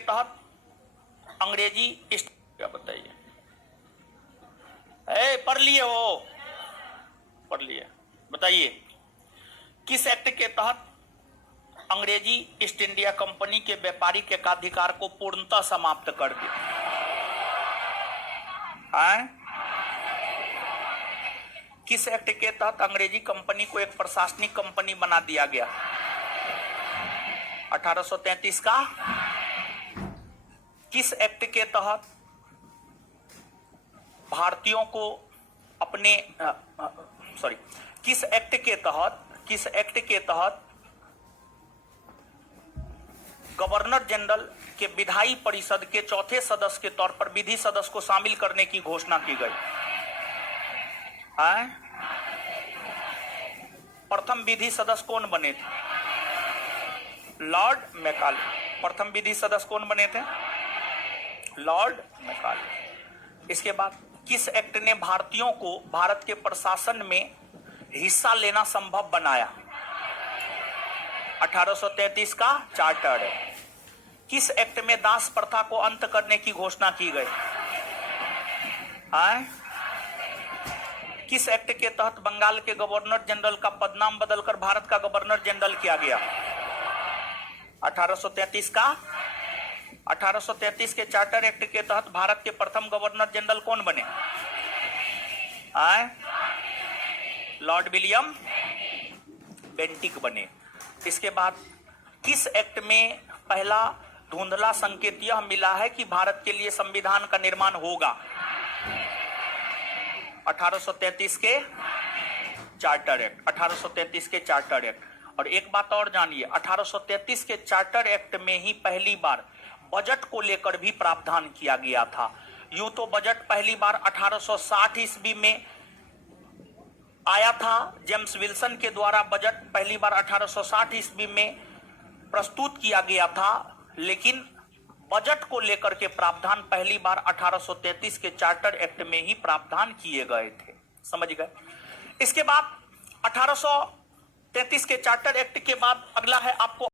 तहत अंग्रेजी क्या बताइए? पढ़ लिए हो? पढ़ लिए। बताइए किस एक्ट के तहत अंग्रेजी ईस्ट इंडिया कंपनी के व्यापारिक एकाधिकार को पूर्णतः समाप्त कर दिया? किस एक्ट के तहत अंग्रेजी कंपनी को एक प्रशासनिक कंपनी बना दिया गया? 1833 का। किस एक्ट के तहत भारतीयों को अपने किस एक्ट के तहत गवर्नर जनरल के विधायी परिषद के चौथे सदस्य के तौर पर विधि सदस्य को शामिल करने की घोषणा की गई? प्रथम विधि सदस्य कौन बने थे? Lord Macaulay. प्रथम विधि सदस्य कौन बने थे? Lord Macaulay. इसके बाद किस एक्ट ने भारतीयों को भारत के प्रशासन में हिस्सा लेना संभव बनाया? 1833 का चार्टर है। किस एक्ट में दास प्रथा को अंत करने की घोषणा की गई? किस एक्ट के तहत बंगाल के गवर्नर जनरल का पदनाम बदलकर भारत का गवर्नर जनरल किया गया? 1833 का। 1833 के चार्टर एक्ट के तहत भारत के प्रथम गवर्नर जनरल कौन बने? लॉर्ड विलियम बेंटिक बने। इसके बाद किस एक्ट में पहला धुंधला संकेत यह मिला है कि भारत के लिए संविधान का निर्माण होगा? 1833 के चार्टर एक्ट। 1833 के चार्टर एक्ट। और एक बात और जानिए, 1833 के चार्टर एक्ट में ही पहली बार बजट को लेकर भी प्रावधान किया गया था। यूं तो बजट पहली बार 1860 ईस्वी में आया था। जेम्स विल्सन के द्वारा बजट पहली बार 1860 ईस्वी में प्रस्तुत किया गया था, लेकिन बजट को लेकर के प्रावधान पहली बार 1833 के चार्टर एक्ट में ही प्रावधान किए गए थे। समझ गए? इसके बाद 1833 के चार्टर एक्ट के बाद अगला है आपको